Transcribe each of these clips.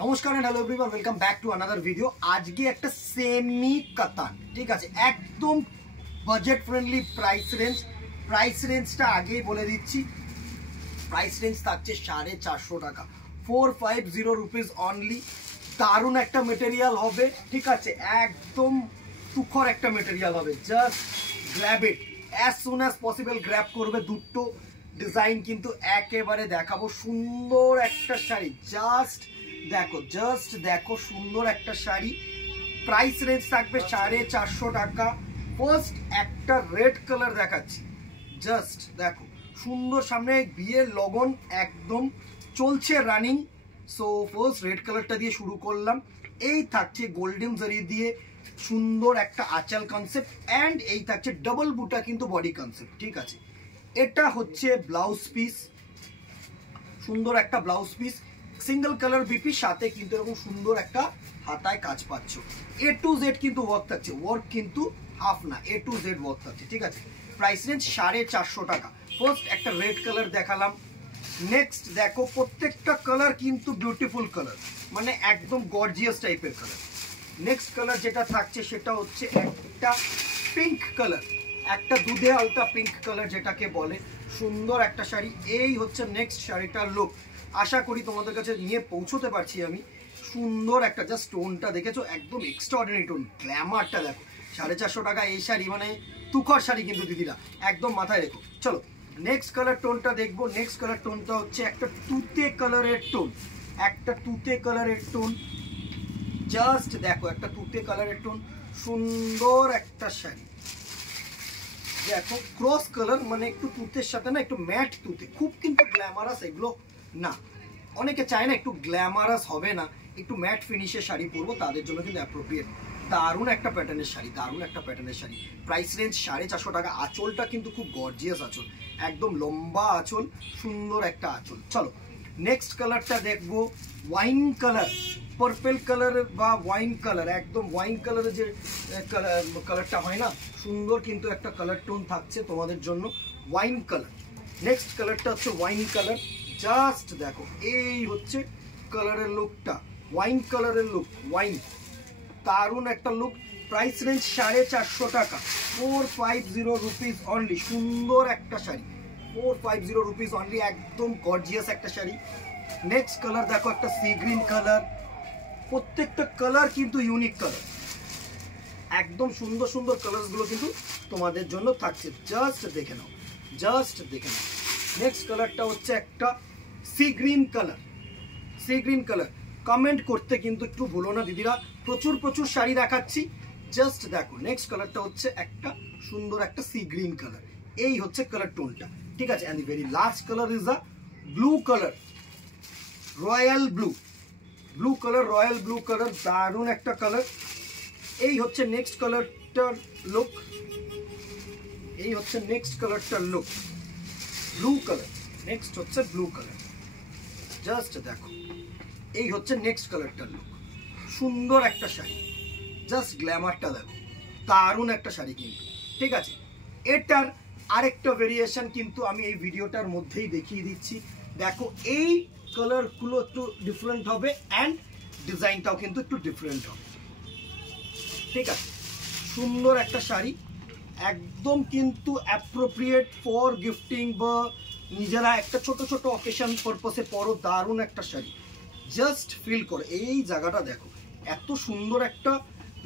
নমস্কার and hello everyone, welcome back to another video. আজকে একটা সেমি কাতান, ঠিক আছে, একদম বাজেট ফ্রেন্ডলি প্রাইস রেঞ্জটা আগেই বলে দিচ্ছি। প্রাইস রেঞ্জ থাকছে 450 টাকা, 450 রুপিস অনলি। দারুণ একটা মেটেরিয়াল হবে, ঠিক আছে, একদম তুখর একটা মেটেরিয়াল হবে। Just grab it as soon as possible, grab করবে। দুটো ডিজাইন কিন্তু একেবারে দেখাবো। সুন্দর একটা শাড়ি, জাস্ট দেখো সুন্দর একটা শাড়ি। প্রাইস রেঞ্জ থাকবে 450 টাকা। ফার্স্ট একটা রেড কালার দেখাচ্ছি, জাস্ট দেখো সুন্দর, সামনে বিয়ের লগন একদম চলছে রানিং। সো ফার্স্ট রেড কালারটা দিয়ে শুরু করলাম। এই থাকছে গোল্ডেন জারি দিয়ে সুন্দর একটা আঁচল কনসেপ্ট, অ্যান্ড এই থাকছে ডাবল বুটা কিন্তু বডি কনসেপ্ট, ঠিক আছে। এটা হচ্ছে ব্লাউজ পিস, সুন্দর একটা blouse piece, single colour BP, সাথে কিন্তু এরকম সুন্দর একটা হাতায় কাজ পাচ্ছ। A to Z কিন্তু ওয়ার্ক থাকছে, ওয়ার্ক কিন্তু হাফ না, A to Z ওয়ার্ক থাকছে, ঠিক আছে। প্রাইস রেঞ্জ 450 টাকা। ফার্স্ট একটা রেড কালার দেখালাম। নেক্সট দেখো প্রত্যেকটা কালার কিন্তু বিউটিফুল কালার, মানে একদম গর্জিয়াস টাইপের কালার। নেক্সট কালার যেটা থাকছে সেটা হচ্ছে একটা পিঙ্ক কালার, একটা দুধে আলতা পিঙ্ক কালার যেটাকে বলে। সুন্দর একটা শাড়ি। এই হচ্ছে নেক্সট শাড়িটার লুক। আশা করি তোমাদের কাছে নিয়ে পৌঁছতে পারছি আমি। সুন্দর একটা, জাস্ট টোনটা দেখেছো, একদম এক্সট্রাঅর্ডিনারি টোন। গ্ল্যামারটা দেখো। 450 টাকা এই শাড়ি মানে তুখর শাড়ি কিন্তু দিদিরা, একদম মাথায় রেখো। চলো নেক্সট কালার টোনটা দেখবো। নেক্সট কালার টোনটা হচ্ছে একটা তুতে কালারের টোন, একটা তুতে কালারের টোন। জাস্ট দেখো একটা তুতে কালারের টোন, সুন্দর একটা শাড়ি। দেখো ক্রস কালার, মানে একটু তুতের সাথে না একটু ম্যাট তুতে, খুব কিন্তু গ্ল্যামারাস এগুলো না। অনেকে চায় না একটু গ্ল্যামারাস হবে না, একটু ম্যাট ফিনিশের শাড়ি পরবো, তাদের জন্য কিন্তু অ্যাপ্রোপ্রিয়েট। দারুণ একটা প্যাটার্নের শাড়ি, দারুণ একটা প্যাটার্নের শাড়ি। প্রাইস রেঞ্জ 450 টাকা। আঁচলটা কিন্তু খুব গর্জিয়াস আঁচল, একদম লম্বা আঁচল, সুন্দর একটা আঁচল। চলো নেক্সট কালারটা দেখবো। ওয়াইন কালার, পার্পল কালারের বা ওয়াইন কালার, একদম ওয়াইন কালারের যে কালারটা হয় না, সুন্দর কিন্তু একটা কালার টোন থাকছে তোমাদের জন্য, ওয়াইন কালার। নেক্সট কালারটা হচ্ছে ওয়াইন কালার। জাস্ট দেখো এই হচ্ছে কালারের লুকটা, ওয়াইন কালারের লুক, ওয়াইন, দারুণ একটা লুক। প্রাইস রেঞ্জ 450 টাকা, 450 রুপিস অনলি। সুন্দর একটা শাড়ি, 450 রুপিস অনলি, একদম গর্জিয়াস একটা শাড়ি। নেক্সট কালার দেখো একটা সি গ্রিন কালার। প্রত্যেকটা কালার কিন্তু ইউনিক কালার, একদম সুন্দর সুন্দর কালারগুলো কিন্তু তোমাদের জন্য থাকছে। জাস্ট দেখে নাও, জাস্ট দেখে নাও। নেক্সট কালারটা হচ্ছে একটা sea green colour, sea green colour. Comment করতে কিন্তু একটু ভুলো না দিদিরা, প্রচুর প্রচুর শাড়ি দেখাচ্ছি। জাস্ট দেখো নেক্সট কালারটা হচ্ছে একটা সুন্দর একটা সি গ্রিন কালার। এই হচ্ছে কালার টোনটা, ঠিক আছে। And the very last colour is a blue colour, royal blue, blue colour, royal blue colour, দারুণ একটা কালার। এই হচ্ছে নেক্সট কালারটার লুক, এই হচ্ছে নেক্সট কালারটার লুক, ব্লু কালার। নেক্সট হচ্ছে ব্লু কালার। জাস্ট দেখো এই হচ্ছে নেক্সট কালারটার লুক। সুন্দর একটা শাড়ি, জাস্ট গ্ল্যামারটা দেখো, দারুণ একটা শাড়ি কিন্তু, ঠিক আছে। এটার আরেকটা ভেরিয়েশন কিন্তু আমি এই ভিডিওটার মধ্যেই দেখিয়ে দিচ্ছি। দেখো এই কালারগুলো একটু ডিফারেন্ট হবে, অ্যান্ড ডিজাইনটাও কিন্তু একটু ডিফারেন্ট হবে, ঠিক আছে। সুন্দর একটা শাড়ি, একদম কিন্তু অ্যাপ্রোপ্রিয়েট ফর গিফটিং বা নিজেরা একটা ছোট ছোট অকেশন পারপাসে পরো। দারুণ একটা শাড়ি, জাস্ট ফিল করো এই জায়গাটা দেখো, এত সুন্দর একটা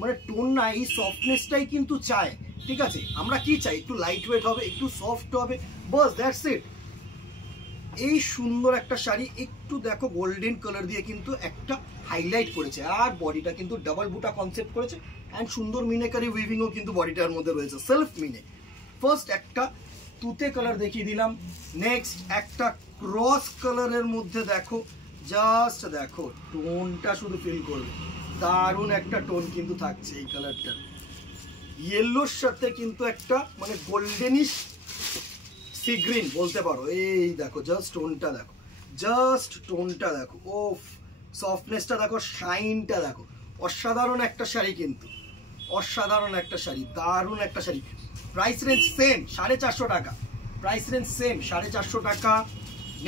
মানে টোন না, এই সফটনেসটাই কিন্তু চায়, ঠিক আছে। আমরা কি চাই, একটু লাইট ওয়েট হবে, একটু সফট হবে, বাস দ্যাটস ইট। এই সুন্দর একটা শাড়ি, একটু দেখো গোল্ডেন কালার দিয়ে কিন্তু একটা হাইলাইট করেছে, আর বডিটা কিন্তু ডাবল বুটা কনসেপ্ট করেছে, অ্যান্ড সুন্দর মিনেকারি উইভিংও কিন্তু বডিটার মধ্যে রয়েছে, সেলফ মিনে। ফার্স্ট একটা তুতে কালার দেখিয়ে দিলাম। নেক্সট একটা ক্রস কালারের মধ্যে দেখো, জাস্ট দেখো টোনটা শুধু ফিল করবে, দারুণ একটা টোন কিন্তু থাকছে এই কালারটা। ইয়েলোর সাথে কিন্তু একটা মানে গোল্ডেনিশ সি গ্রিন বলতে পারো। এই দেখো জাস্ট টোনটা দেখো, জাস্ট টোনটা দেখো, ও সফটনেসটা দেখো, শাইনটা দেখো। অসাধারণ একটা শাড়ি কিন্তু, অসাধারণ একটা শাড়ি, দারুণ একটা শাড়ি। প্রাইস রেঞ্জ সেম 450 টাকা, প্রাইস রেঞ্জ সেম 450 টাকা।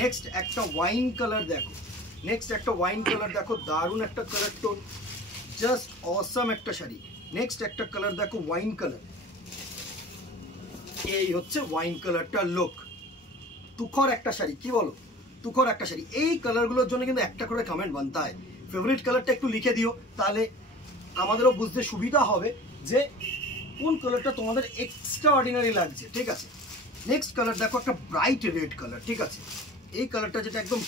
নেক্সট একটা ওয়াইন কালার দেখো, নেক্সট একটা ওয়াইন কালার দেখো, দারুণ একটা কালার টোন, জাস্ট অসাম একটা শাড়ি। নেক্সট একটা কালার দেখো ওয়াইন কালার, এই হচ্ছে ওয়াইন কালারটা লুক, তুখর একটা শাড়ি, কি বলো তুখর একটা শাড়ি। এই কালারগুলোর জন্য কিন্তু একটা করে কমেন্ট বানতে হয়, ফেভারিট কালারটা একটু লিখে দিও, তাহলে আমাদেরও বুঝতে সুবিধা হবে যে কোন কালারটা তোমাদের এক্সট্রা অর্ডিনারি লাগছে, ঠিক আছে। নেক্সট কালার দেখো একটা ব্রাইট রেড কালার, ঠিক আছে। এই কালারটা যেটা একদম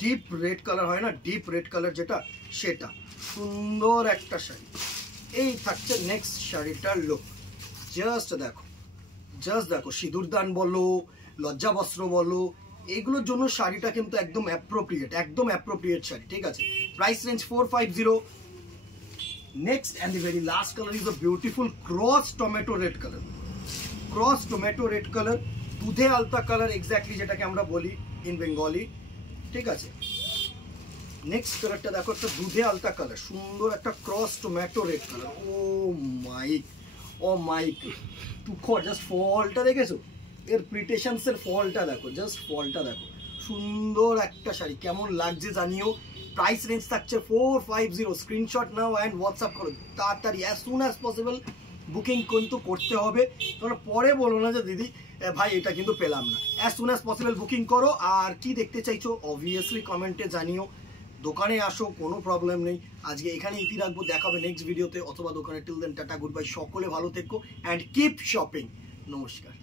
ডিপ রেড কালার হয় না, ডিপ রেড কালার যেটা, সেটা সুন্দর একটা শাড়ি। এই থাকছে নেক্সট শাড়িটার লুক, জাস্ট দেখো সিঁদুরদান বলো, লজ্জা বস্ত্র বলো, এইগুলোর জন্য শাড়িটা কিন্তু একদম অ্যাপ্রোপ্রিয়েট শাড়ি, ঠিক আছে। Price range 450। Next and the very last colour is a beautiful cross tomato red colour, দুধে আলতা কালার এক্স্যাক্টলি যেটাকে আমরা বলি ইন বেঙ্গলি, ঠিক আছে। নেক্সট কালারটা দেখো একটা দুধে আলতা কালার, সুন্দর একটা ক্রস টমেটো রেড কালার। ও মাইক তুখর, জাস্ট ফলটা দেখেছো, এর প্রিটেশনসের ফলটা দেখো, জাস্ট ফলটা দেখো, সুন্দর একটা শাড়ি, কেমন লাগছে জানিও। প্রাইস রেঞ্জ থাকছে 450। স্ক্রিনশট নাও অ্যান্ড হোয়াটসঅ্যাপ করো তাড়াতাড়ি, as soon as possible booking কিন্তু করতে হবে, তোমরা পরে বলো না যে দিদি ভাই এটা কিন্তু পেলাম না। As soon as possible booking করো। আর কি দেখতে চাইছো অবভিয়াসলি কমেন্টে জানিও, দোকানে আসো, কোনো প্রবলেম নেই। আজকে এখানে ইতি রাখবো, দেখা হবে নেক্সট ভিডিওতে অথবা দোকানে। Till then tata, good bye, সকলে ভালো থেকো অ্যান্ড কিপ শপিং। নমস্কার।